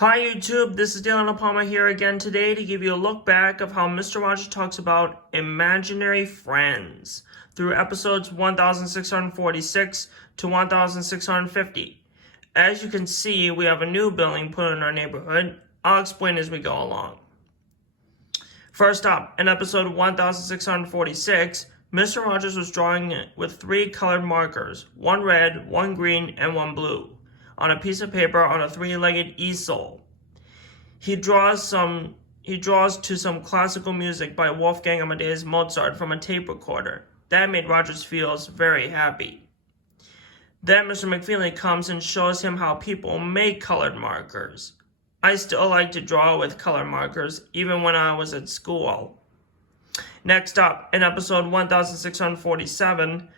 Hi YouTube, this is Dylan Palmer here again today to give you a look back of how Mr. Rogers talks about imaginary friends through episodes 1646 to 1650. As you can see, we have a new building put in our neighborhood. I'll explain as we go along. First up, in episode 1646, Mr. Rogers was drawing with 3 colored markers, one red, one green, and one blue, on a piece of paper on a 3-legged easel. He draws to some classical music by Wolfgang Amadeus Mozart from a tape recorder. That made Rogers feel very happy. Then Mr. McFeely comes and shows him how people make colored markers. I still like to draw with color markers, even when I was at school. Next up, in episode 1647,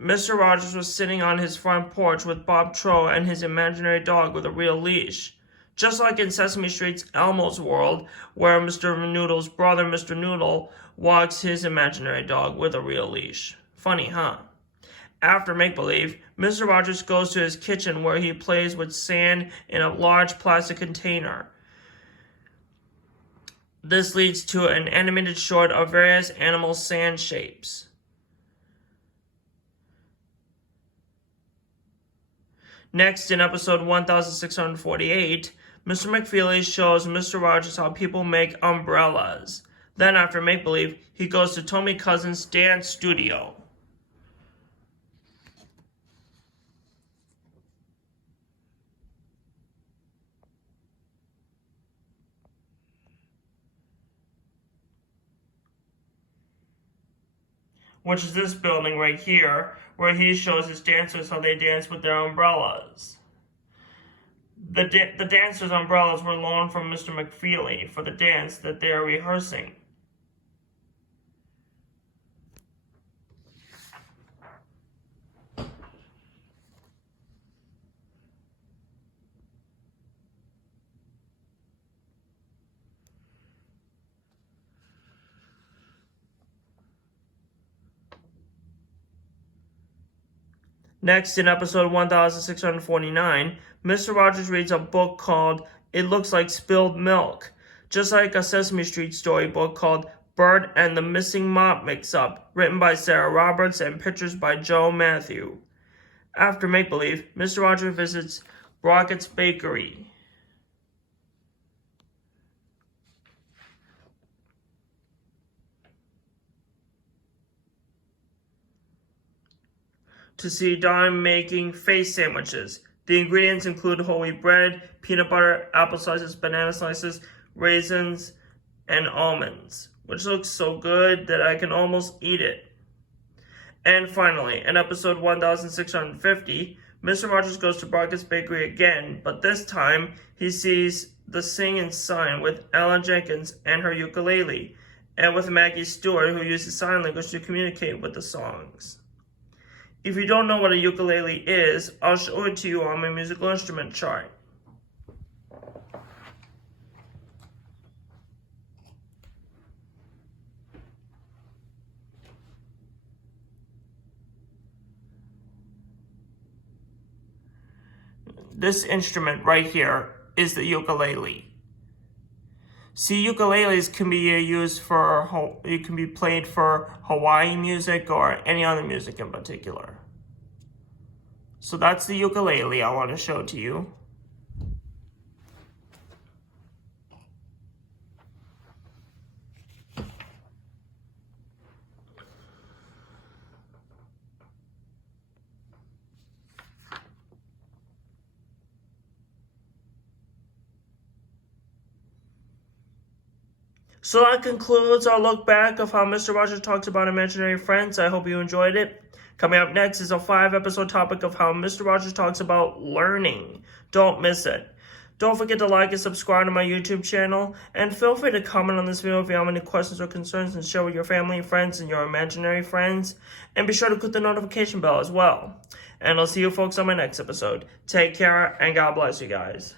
Mr. Rogers was sitting on his front porch with Bob Trow and his imaginary dog with a real leash. Just like in Sesame Street's Elmo's World, where Mr. Noodle's brother, Mr. Noodle, walks his imaginary dog with a real leash. Funny, huh? After make-believe, Mr. Rogers goes to his kitchen where he plays with sand in a large plastic container. This leads to an animated short of various animal sand shapes. Next, in episode 1648, Mr. McFeely shows Mr. Rogers how people make umbrellas. Then, after make-believe, he goes to Tommy Cousin's dance studio. Which is this building right here, where he shows his dancers how they dance with their umbrellas. The dancers' umbrellas were loaned from Mr. McFeely for the dance that they are rehearsing. Next, in episode 1649, Mr. Rogers reads a book called It Looks Like Spilled Milk, just like a Sesame Street storybook called Bert and the Missing Mop Mix-Up, written by Sarah Roberts and pictures by Joe Matthew. After make-believe, Mr. Rogers visits Brockett's Bakery. To see Don making face sandwiches. The ingredients include whole wheat bread, peanut butter, apple slices, banana slices, raisins, and almonds, which looks so good that I can almost eat it. And finally, in episode 1650, Mr. Rogers goes to Brockett's Bakery again, but this time he sees the singing sign with Ella Jenkins and her ukulele, and with Maggie Stewart, who uses sign language to communicate with the songs. If you don't know what a ukulele is, I'll show it to you on my musical instrument chart. This instrument right here is the ukulele. See, ukuleles can be played for Hawaii music or any other music in particular. So that's the ukulele I want to show to you. So that concludes our look back of how Mr. Rogers talks about imaginary friends. I hope you enjoyed it. Coming up next is a 5-episode topic of how Mr. Rogers talks about learning. Don't miss it. Don't forget to like and subscribe to my YouTube channel. And feel free to comment on this video if you have any questions or concerns and share with your family, friends, and your imaginary friends. And be sure to click the notification bell as well. And I'll see you folks on my next episode. Take care and God bless you guys.